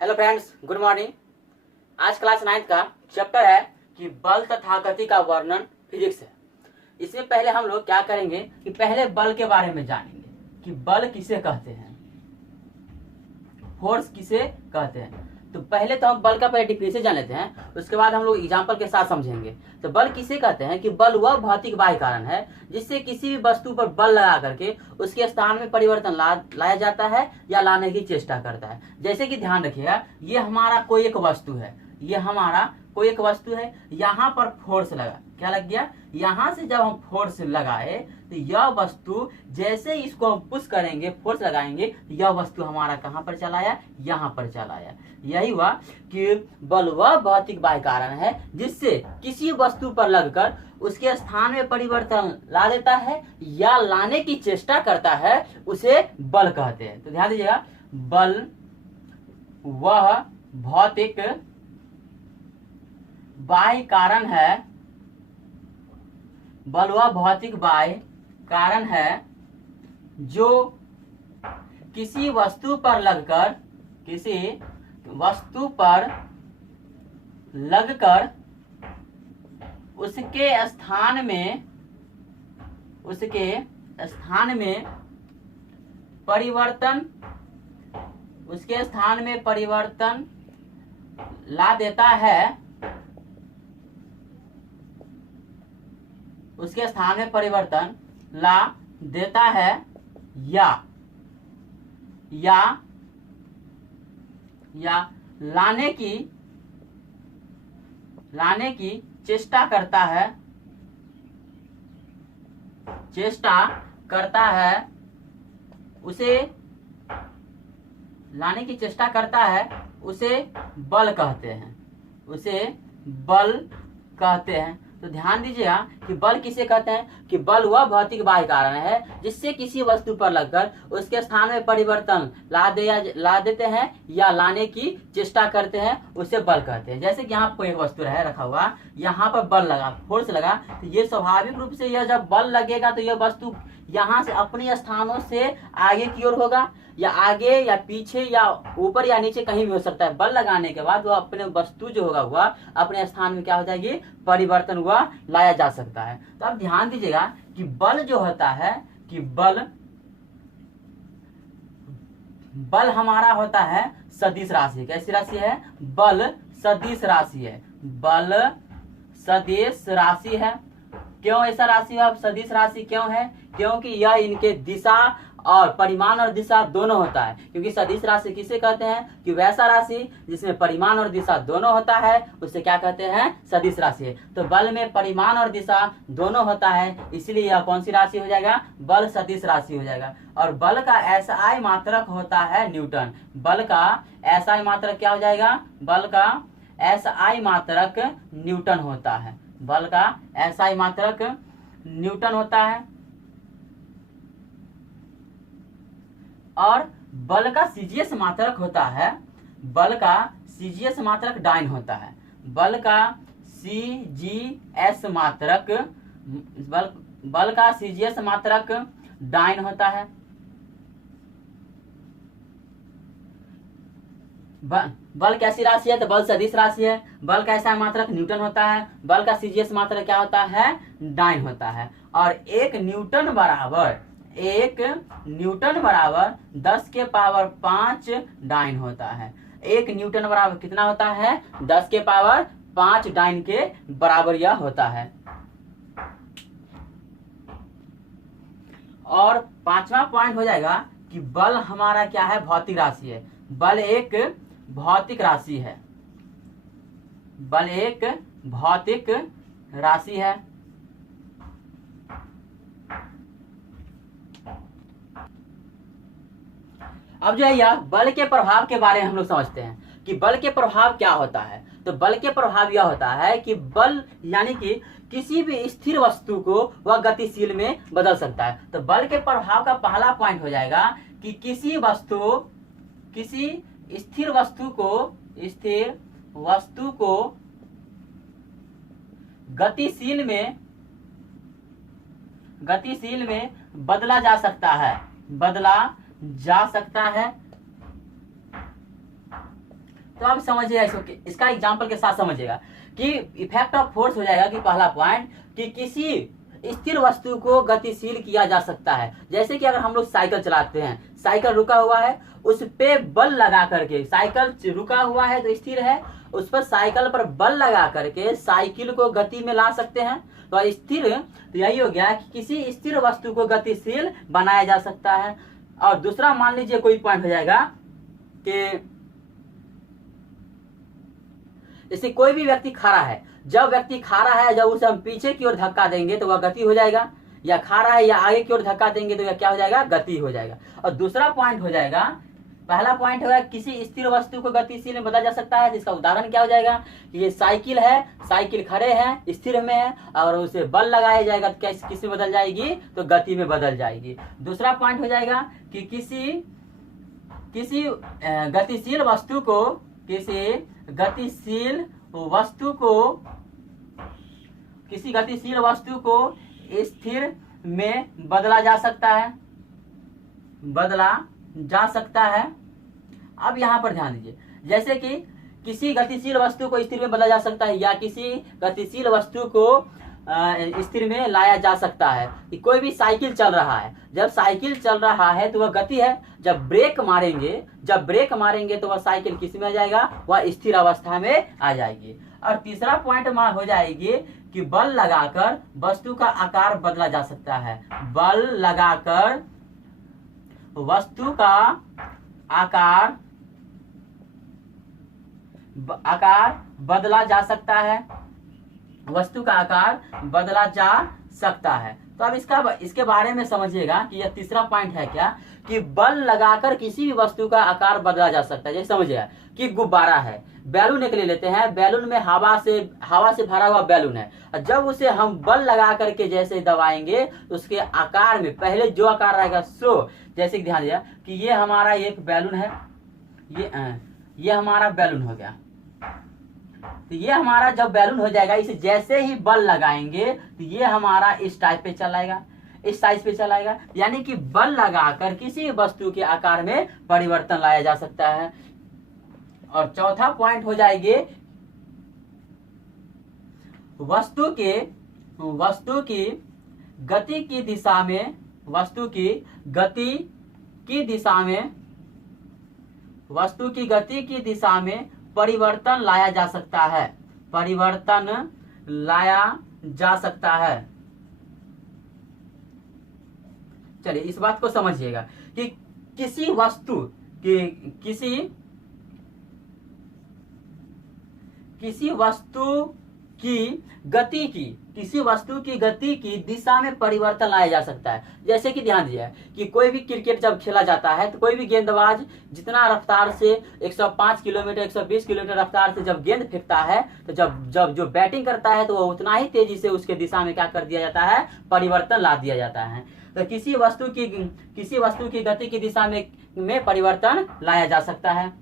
Hello friends, good morning. आज class 9 का chapter है कि बल तथा गति का वर्णन फिजिक्स है। इसमें पहले हम लोग क्या करेंगे कि पहले बल के बारे में जानेंगे कि बल किसे कहते हैं, फोर्स किसे कहते हैं। तो पहले तो हम बल का पहले डिफिनेशन जान लेते हैं, उसके बाद हम लोग एग्जाम्पल के साथ समझेंगे। तो बल किसे कहते हैं कि बल वह भौतिक बाह्य कारण है जिससे किसी भी वस्तु पर बल लगा करके उसके स्थान में परिवर्तन लाया जाता है या लाने की चेष्टा करता है। जैसे कि ध्यान रखिएगा, ये हमारा कोई एक वस्तु है, ये हमारा कोई एक वस्तु है, यहाँ पर फोर्स लगा, क्या लग गया, यहाँ से जब हम फोर्स लगाए तो यह वस्तु जैसे इसको हम पुश करेंगे, फोर्स लगाएंगे, यह वस्तु हमारा कहाँ पर चला आया, यहाँ पर चला आया। यही हुआ कि बल वह भौतिक बाह्य कारण है जिससे किसी वस्तु पर लगकर उसके स्थान में परिवर्तन ला देता है या लाने की चेष्टा करता है, उसे बल कहते हैं। तो ध्यान दीजिएगा, बल वह भौतिक बाह्य कारण है, बल वह भौतिक बाह्य कारण है जो किसी वस्तु पर लगकर उसके स्थान में परिवर्तन ला देता है, उसके स्थान में परिवर्तन ला देता है या लाने की चेष्टा करता है, उसे बल कहते हैं। तो ध्यान दीजिएगा कि बल किसे कहते हैं कि बल वह भौतिक बाह्य कारण है जिससे किसी वस्तु पर लगकर उसके स्थान में परिवर्तन ला देते हैं या लाने की चेष्टा करते हैं, उसे बल कहते हैं। जैसे कि यहाँ कोई एक वस्तु रखा हुआ, यहाँ पर बल लगा, फोर्स लगा, तो ये स्वाभाविक रूप से यह जब बल लगेगा तो यह वस्तु यहाँ से अपने स्थानों से आगे की ओर होगा, या आगे या पीछे या ऊपर या नीचे कहीं भी हो सकता है। बल लगाने के बाद वह अपने वस्तु जो होगा वह अपने स्थान में क्या हो जाएगी, परिवर्तन हुआ लाया जा सकता है। तो अब ध्यान दीजिएगा कि बल जो होता है कि बल हमारा होता है सदिश राशि। कैसी राशि है? बल सदिश राशि है, बल सदिश राशि है। क्यों ऐसा राशि है? सदिश राशि क्यों है? क्योंकि यह इनके दिशा और परिमाण और दिशा दोनों होता है। क्योंकि सदिश राशि किसे कहते हैं कि वैसा राशि जिसमें परिमाण और दिशा दोनों होता है, उसे क्या कहते हैं? सदिश राशि है। तो बल में परिमाण और दिशा दोनों होता है, इसलिए यह कौन सी राशि हो जाएगा? बल सदिश राशि हो जाएगा। और बल का एसआई मात्रक होता है न्यूटन। बल का एसआई मात्रक क्या हो जाएगा? बल का एसआई मात्रक न्यूटन होता है। बल का एसआई मात्रक न्यूटन होता है। और बल का सीजीएस मात्रक होता है, बल का सीजीएस मात्रक डाइन होता है। बल का सीजीएस मात्रक बल का सीजीएस मात्रक डाइन होता है। बल कैसी राशि है? तो बल सदिश राशि है। बल का ऐसा मात्रक न्यूटन होता है। बल का सीजीएस मात्रक क्या होता है? डाइन होता है। और एक न्यूटन बराबर 10 के पावर 5 डाइन होता है। एक न्यूटन बराबर कितना होता है? 10 के पावर 5 डाइन के बराबर यह होता है। और पांचवा पॉइंट हो जाएगा कि बल हमारा क्या है? भौतिक राशि है। बल एक भौतिक राशि है। बल एक भौतिक राशि है। अब जो है यह बल के प्रभाव के बारे में हम लोग समझते हैं कि बल के प्रभाव क्या होता है। तो बल के प्रभाव यह होता है कि बल यानी कि किसी भी स्थिर वस्तु को वह गतिशील में बदल सकता है। तो बल के प्रभाव का पहला पॉइंट हो जाएगा कि किसी स्थिर वस्तु को गतिशील में बदला जा सकता है। तो आप समझिएगा इसको, इसका एग्जाम्पल के साथ समझिएगा कि इफेक्ट ऑफ फोर्स हो जाएगा कि पहला पॉइंट कि किसी स्थिर वस्तु को गतिशील किया जा सकता है। जैसे कि अगर हम लोग साइकिल चलाते हैं, साइकिल रुका हुआ है, उस पे बल लगा करके, साइकिल रुका हुआ है तो स्थिर है, उस पर साइकिल पर बल लगा करके साइकिल को गति में ला सकते हैं। तो स्थिर, तो यही हो गया कि किसी स्थिर वस्तु को गतिशील बनाया जा सकता है। और दूसरा मान लीजिए कोई पॉइंट हो जाएगा कि जैसे कोई भी व्यक्ति खड़ा है, जब व्यक्ति खड़ा है, जब उसे हम पीछे की ओर धक्का देंगे तो वह गति हो जाएगा, या खड़ा है या आगे की ओर धक्का देंगे तो यह क्या हो जाएगा, गति हो जाएगा। और दूसरा पॉइंट हो जाएगा, पहला पॉइंट होगा किसी स्थिर वस्तु को गतिशील में बदला जा सकता है। इसका उदाहरण क्या हो जाएगा कि ये साइकिल है, साइकिल खड़े हैं, स्थिर में है, और उसे बल लगाया जाएगा तो कैसे, किस में बदल जाएगी, तो गति में बदल जाएगी। दूसरा पॉइंट हो जाएगा कि किसी गतिशील वस्तु को, किसी गतिशील वस्तु को स्थिर में बदला जा सकता है, अब यहां पर ध्यान दीजिए, जैसे कि किसी गतिशील वस्तु को स्थिर में बदला जा सकता है, या किसी गतिशील वस्तु को स्थिर में लाया जा सकता है। कि कोई भी साइकिल चल रहा है, जब साइकिल चल रहा है तो वह गति है, जब ब्रेक मारेंगे तो वह साइकिल किस में आ जाएगा, वह स्थिर अवस्था में आ जाएगी। और तीसरा पॉइंट हो जाएगी कि बल लगाकर वस्तु का आकार बदला जा सकता है। बल लगाकर वस्तु का आकार बदला जा सकता है, वस्तु का आकार बदला जा सकता है। तो अब इसके बारे में समझिएगा कि यह तीसरा पॉइंट है क्या, कि बल लगाकर किसी भी वस्तु का आकार बदला जा सकता है। जैसे समझिएगा कि गुब्बारा है, बैलून एक ले लेते हैं, बैलून में हवा से भरा हुआ बैलून है, और जब उसे हम बल लगा करके जैसे दबाएंगे तो उसके आकार में पहले जो आकार रहेगा सो, जैसे ध्यान दिया कि ये हमारा एक बैलून है, ये हमारा बैलून हो गया। तो ये हमारा जब बैलून हो जाएगा, इसे जैसे ही बल लगाएंगे तो ये हमारा इस टाइप पे चलाएगा, इस साइज पे चलाएगा। यानी कि बल लगाकर किसी वस्तु के आकार में परिवर्तन लाया जा सकता है। और चौथा पॉइंट हो जाएगी वस्तु की गति की दिशा में, वस्तु की गति की दिशा में परिवर्तन लाया जा सकता है, चलिए इस बात को समझिएगा कि किसी वस्तु की गति की दिशा में परिवर्तन लाया जा सकता है। जैसे कि ध्यान दिया कि कोई भी क्रिकेट जब खेला जाता है तो कोई भी गेंदबाज जितना रफ्तार से 105 किलोमीटर 120 किलोमीटर रफ्तार से जब गेंद फेंकता है, तो जब जो बैटिंग करता है तो वो उतना ही तेजी से उसके दिशा में क्या कर दिया जाता है, परिवर्तन ला दिया जाता है। तो किसी वस्तु की गति की दिशा में परिवर्तन लाया जा सकता है।